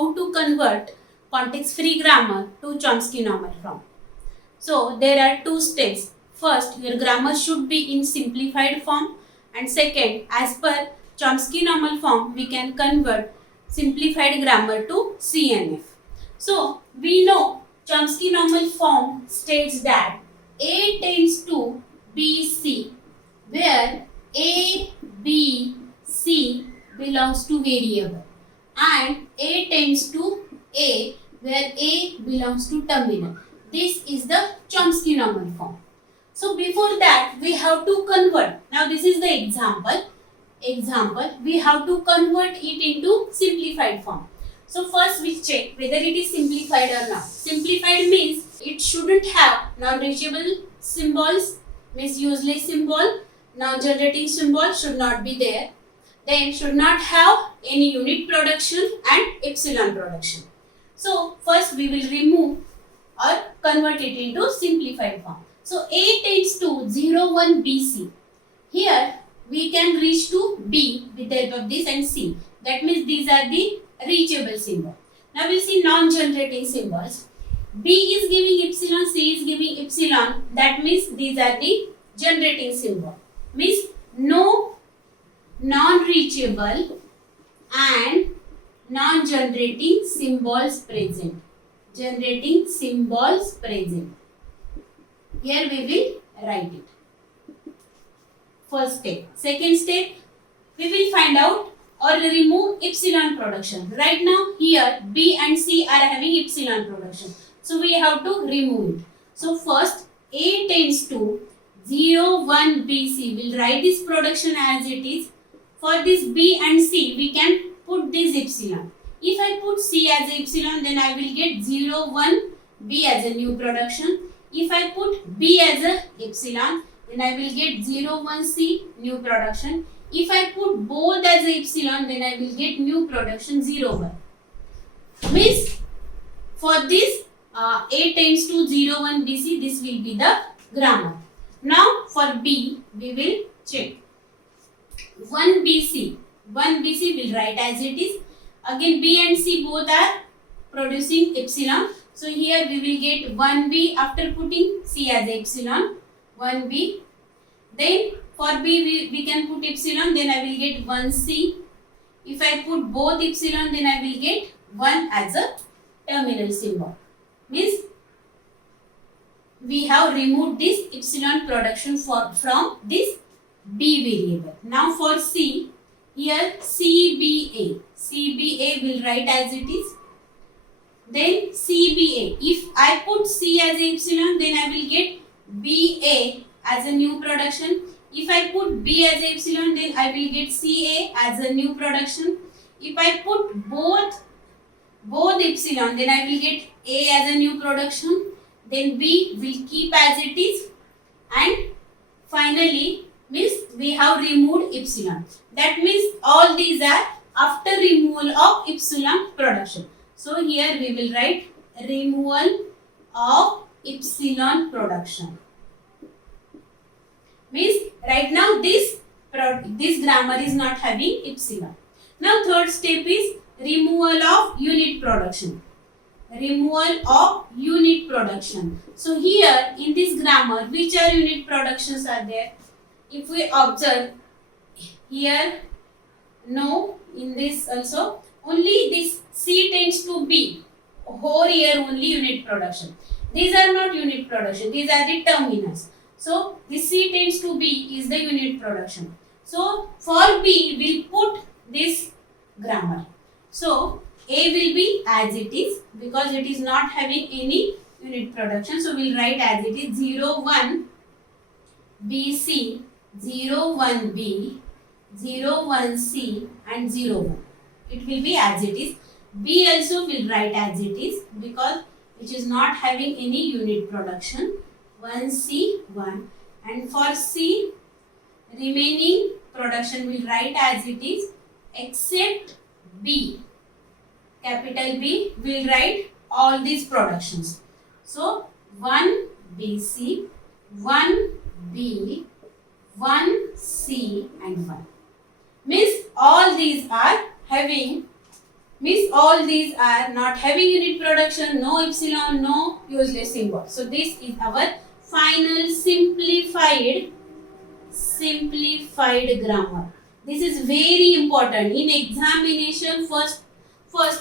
how to convert context-free grammar to Chomsky normal form. So there are two steps. First, your grammar should be in simplified form, and second, as per Chomsky normal form, we can convert simplified grammar to CNF. So we know Chomsky normal form states that A tends to B, C, where A, B, C belongs to variable, and A tends to A, where A belongs to terminal. This is the Chomsky normal form. So before that, we have to convert. Now this is the example. We have to convert it into simplified form. So first we check whether it is simplified or not. Simplified means it shouldn't have non-reachable symbols, means useless symbol, non-generating symbol should not be there. Then should not have any unit production and epsilon production. So first we will remove or convert it into simplified form. So A tends to 0, 1, B, C. Here we can reach to B with the help of this and C. That means these are the reachable symbol. Now we see non-generating symbols. B is giving epsilon, C is giving epsilon. That means these are the generating symbol. Means no non-reachable and non-generating symbols present. Generating symbols present. Here we will write it. First step. Second step, we will find out or remove epsilon production. Right now here B and C are having epsilon production. So we have to remove it. So first A tends to 0, 1, B, C. We'll write this production as it is. For this B and C, we can put this epsilon. If I put C as epsilon, then I will get 0, 1, B as a new production. If I put B as a epsilon, then I will get 0, 1, C, new production. If I put both as a epsilon, then I will get new production 0, 1. Means for this A tends to 0, 1, B, C, this will be the grammar. Now for B, we will check. 1 BC. 1 BC will write as it is. Again B and C both are producing epsilon. So here we will get 1B after putting C as epsilon. 1B. Then for B we can put epsilon, then I will get 1C. If I put both epsilon, then I will get 1 as a terminal symbol. Means we have removed this epsilon production from this B variable. Now for C, here CBA. CBA will write as it is. Then CBA. If I put C as epsilon, then I will get BA as a new production. If I put B as epsilon, then I will get CA as a new production. If I put both epsilon, then I will get A as a new production. Then B will keep as it is. And finally, means we have removed epsilon. That means all these are after removal of epsilon production. So here we will write removal of epsilon production. Means right now this grammar is not having epsilon. Now third step is removal of unit production. Removal of unit production. So here in this grammar, which are unit productions are there? If we observe here, no, in this also, only this C tends to B. Whole here only unit production. These are not unit production, these are the terminals. So this C tends to B is the unit production. So for B, we'll put this grammar. So A will be as it is because it is not having any unit production. So we'll write as it is 0, 1, BC, 0, 1, B, 0, 1, C and 0, 1. It will be as it is. B also will write as it is because it is not having any unit production. 1C, 1. And for C, remaining production will write as it is except B. Capital B will write all these productions. So 1 BC, 1 B, 1 C and 1. Means all these are having, means all these are not having unit production, no epsilon, no useless symbol. So this is our final simplified grammar. This is very important. In examination, first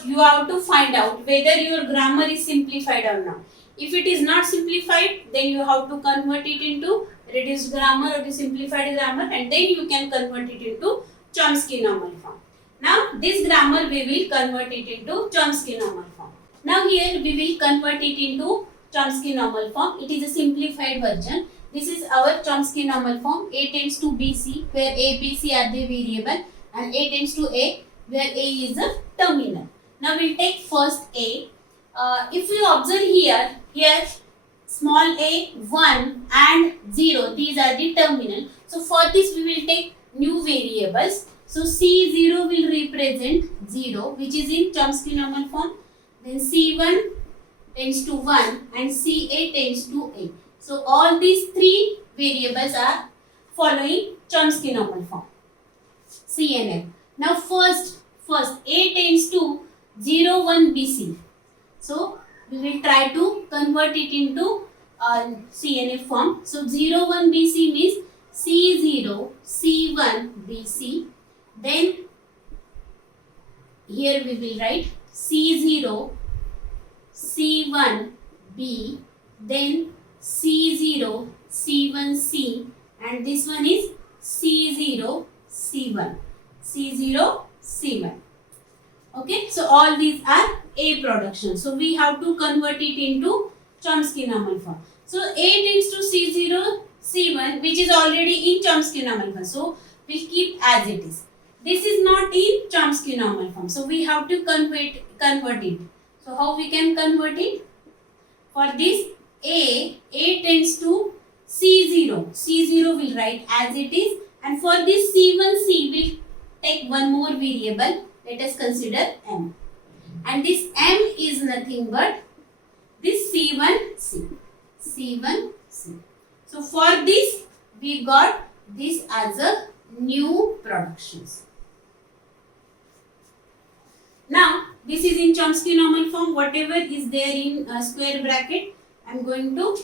you have to find out whether your grammar is simplified or not. If it is not simplified, then you have to convert it into reduced grammar or the simplified grammar, and then you can convert it into Chomsky normal form. Now this grammar we will convert it into Chomsky normal form. Now here we will convert it into Chomsky normal form. It is a simplified version. This is our Chomsky normal form. A tends to BC, where A, B, C are the variable, and A tends to A, where A is a terminal. Now we'll take first A. If you observe here small a, 1 and 0, these are the terminal. So for this we will take new variables. So C0 will represent 0, which is in Chomsky normal form. Then C1 tends to 1 and CA tends to A. So all these three variables are following Chomsky normal form. C and F. Now first A tends to 0, 1 BC. So we will try to convert it into CNF form. So 0, 1 BC means C0, C1 BC. Then here we will write C0, C1 B. Then C0, C1 C. And this one is C0, C1. C0, C1. Okay, so all these are A production. So we have to convert it into Chomsky normal form. So A tends to C0, C1, which is already in Chomsky normal form. So we'll keep as it is. This is not in Chomsky normal form. So we have to convert it. So how we can convert it? For this A tends to C0. C0 will write as it is. And for this C1, C will take one more variable. Let us consider M. And this M is nothing but this C1C. C1C. So for this, we got this as a new productions. Now, this is in Chomsky normal form. Whatever is there in square bracket, I am going to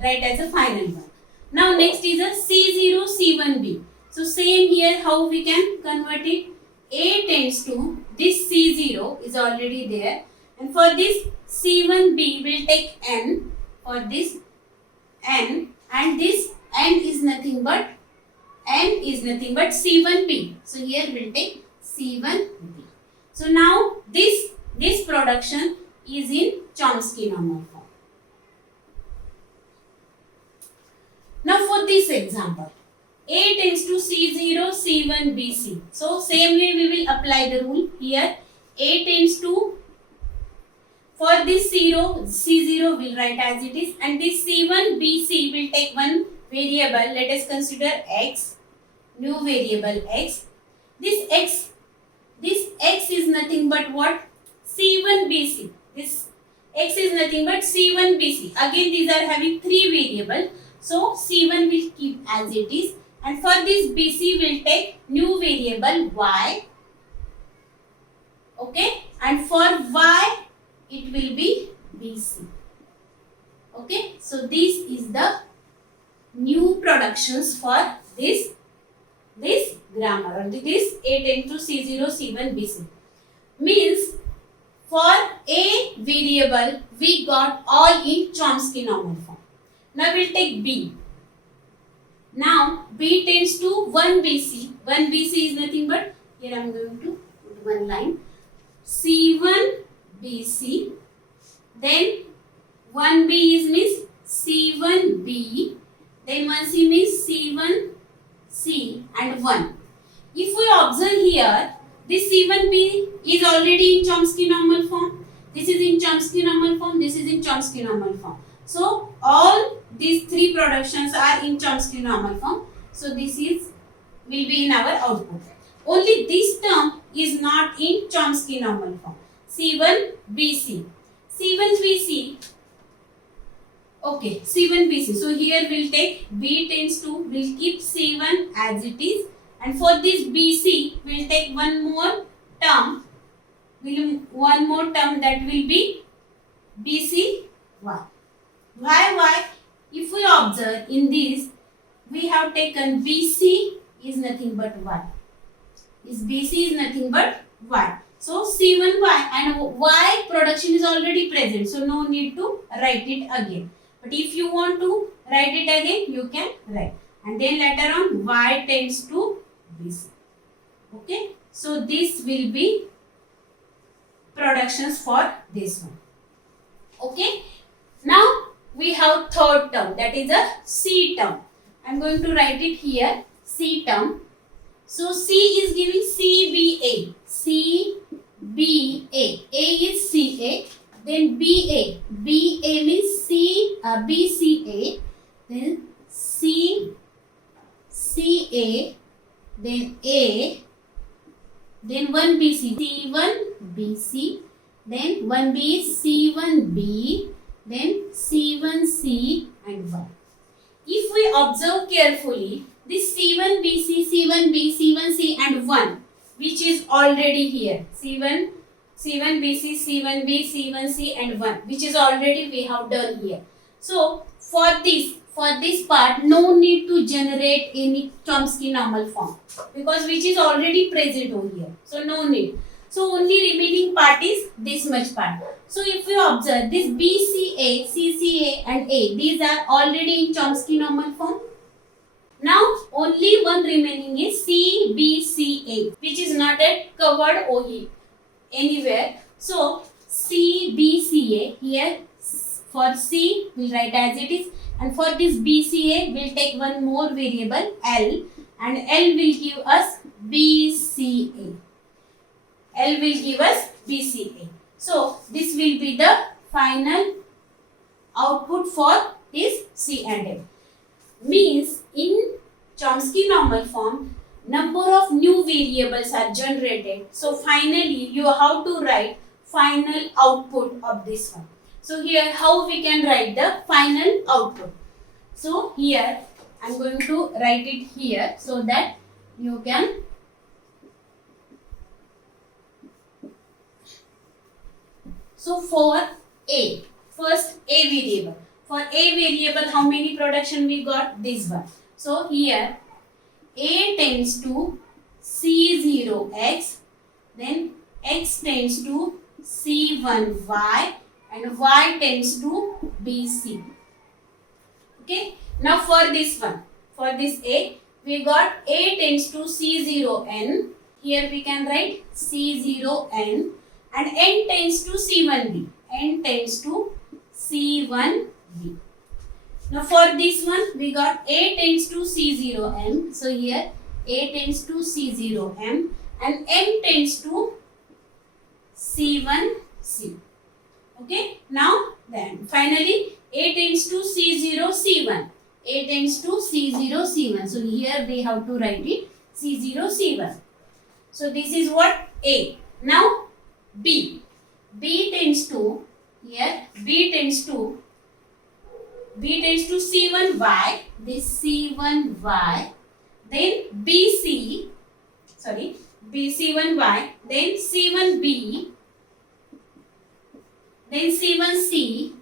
write as a final one. Now, next is a C0, C1B. So, same here, how we can convert it? A tends to, this C0 is already there, and for this C1B will take N, for this N, and this N is nothing but C1B. So here we'll take C1B. So now this production is in Chomsky normal form. Now for this example, A tends to C0, C1, BC. So same way we will apply the rule here. A tends to, for this C0 will write as it is, and this C1, BC will take one variable. Let us consider X, new variable X. This X is nothing but what? C1, BC. This X is nothing but C1, BC. Again, these are having three variables. So C1 will keep as it is. And for this BC will take new variable Y. Okay. And for Y it will be BC. Okay. So this is the new productions for this grammar, or this A tends to C0, C1, BC. Means for A variable we got all in Chomsky normal form. Now we'll take B. Now B tends to 1 BC. 1 BC is nothing but, here I am going to put one line, C1 BC. Then 1 B is means C1 B. Then 1 C means C1 C and 1. If we observe here, this C1 B is already in Chomsky normal form. This is in Chomsky normal form. This is in Chomsky normal form. So all these three productions are in Chomsky normal form. So this will be in our output. Only this term is not in Chomsky normal form. C1 BC. C1 BC. Okay, C1 BC. So here we'll take B tends to, we'll keep C1 as it is. And for this BC, we'll take one more term one more term, that will be BCY. Why? If we observe in this, we have taken BC is nothing but Y. BC is nothing but Y. So C1Y, and Y production is already present, so no need to write it again. But if you want to write it again, you can write. And then later on, Y tends to BC. Okay. So this will be productions for this one. Okay. Now we have third term, that is a C term. I am going to write it here, C term. So C is giving CBA. CBA. A is CA. Then BA. BA means BCA. Then CA. Then A. Then 1BC. C1BC. Then 1B is C1B. Then C1C and 1. If we observe carefully, this C1BC, C1B, C1C and 1, which is already here, C1BC, C1B, C1C and 1, which is already we have done here. So for this part, no need to generate any Chomsky normal form, because which is already present over here. So no need. So only remaining part is this much part. So if you observe this BCA, CCA and A, these are already in Chomsky normal form. Now only one remaining is CBCA, which is not yet covered anywhere. So CBCA, here for C we'll write as it is, and for this BCA we'll take one more variable L, and L will give us BCA. L will give us BCA. So this will be the final output for this C and M. Means in Chomsky normal form, number of new variables are generated. So finally you have to write final output of this one. So here how we can write the final output. So here I am going to write it here so that you can So for A, first A variable. For A variable, how many production we got? This one. So here A tends to C0x, then X tends to C1Y, and Y tends to BC. Okay. Now for this one, for this A, we got A tends to C0N. Here we can write C0N. And N tends to C1B. N tends to C1B. Now for this one, we got A tends to C0M. So here A tends to C0M and M tends to C1C. Okay. Now then finally A tends to C0C1. A tends to C0C1. So here we have to write it C0C1. So this is what A. Now B. B tends to, here B tends to C1Y, this C1Y, then BC, BC1Y, then C1B, then C1C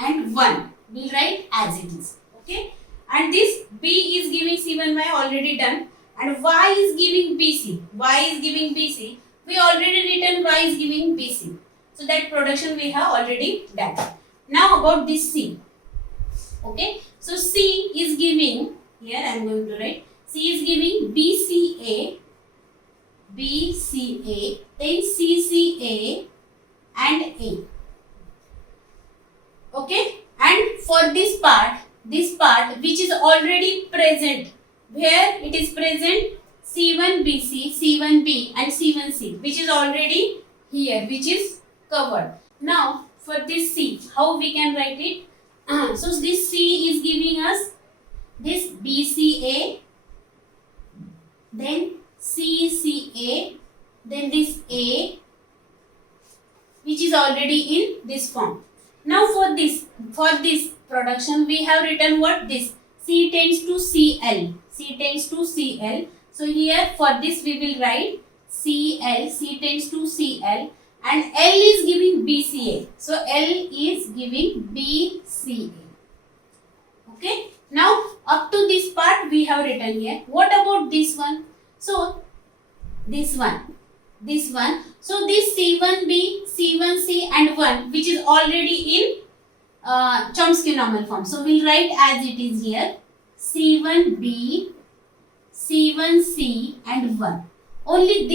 and 1. We'll write as it is. Okay. And this B is giving C1Y, already done, and Y is giving BC. Y is giving BC. We already written Y is giving BC. So that production we have already done. Now about this C. Okay. So C is giving, here I am going to write, C is giving BCA, then CCA and A. Okay. And for this part which is already present, where it is present C1BC, C1B and C1C, which is already here, which is covered. Now for this C, how we can write it? So this C is giving us this BCA, then CCA, then this A, which is already in this form. Now for this production we have written what? This C tends to CL. C tends to CL. So here for this we will write CL, C tends to CL, and L is giving BCA. So L is giving BCA. Okay. Now up to this part we have written here. What about this one? So this one. So this C1B, C1C and 1 which is already in Chomsky normal form. So we'll write as it is here. C1B, C1C and 1. Only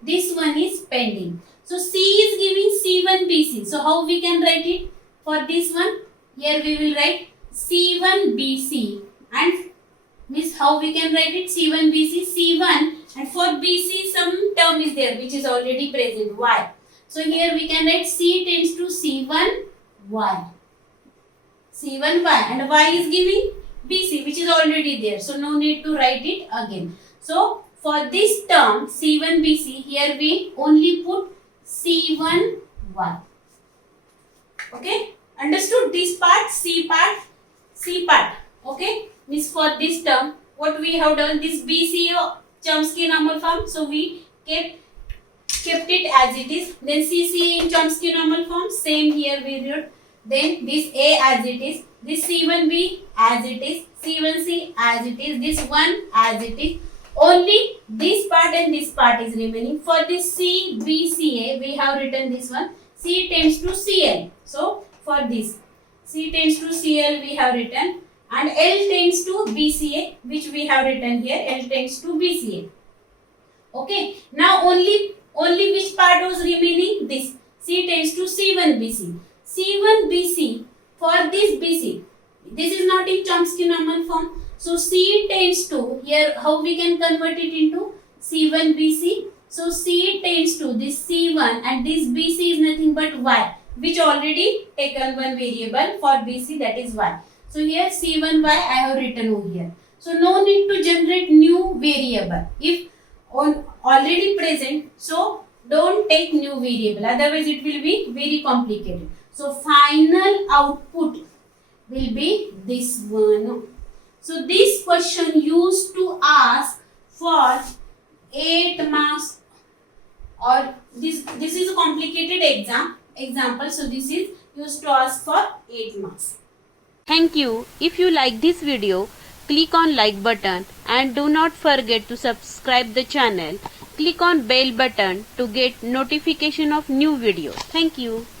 this one is pending. So C is giving C1BC. So how we can write it? For this one, here we will write C1BC, and means how we can write it? C1BC, C1, and for BC some term is there which is already present, Y. So here we can write C tends to C1Y. C1Y, and Y is giving BC which is already there. So no need to write it again. So for this term C1BC, here we only put C1Y. Okay, understood this part? C part. Okay, means for this term what we have done, this BC Chomsky normal form, so we kept it as it is. Then CC in Chomsky normal form, same here we wrote. Then this A as it is, this C1B as it is, C1C as it is, this one as it is. Only this part and this part is remaining. For this CBCA we have written this one, C tends to CL. So for this C tends to CL we have written, and L tends to BCA which we have written here, L tends to BCA. Okay, now only which part was remaining? This C tends to C1BC. C1BC, for this BC, this is not in Chomsky normal form. So C tends to, here how we can convert it into C1BC. So C tends to this C1, and this BC is nothing but Y, which already taken one variable for BC, that is Y. So here C1Y I have written over here. So no need to generate new variable if already present. So don't take new variable, otherwise it will be very complicated. So final output will be this one. So this question used to ask for 8 marks, or this is a complicated example. So this is used to ask for 8 marks. Thank you. If you like this video, click on like button and do not forget to subscribe the channel. Click on bell button to get notification of new videos. Thank you.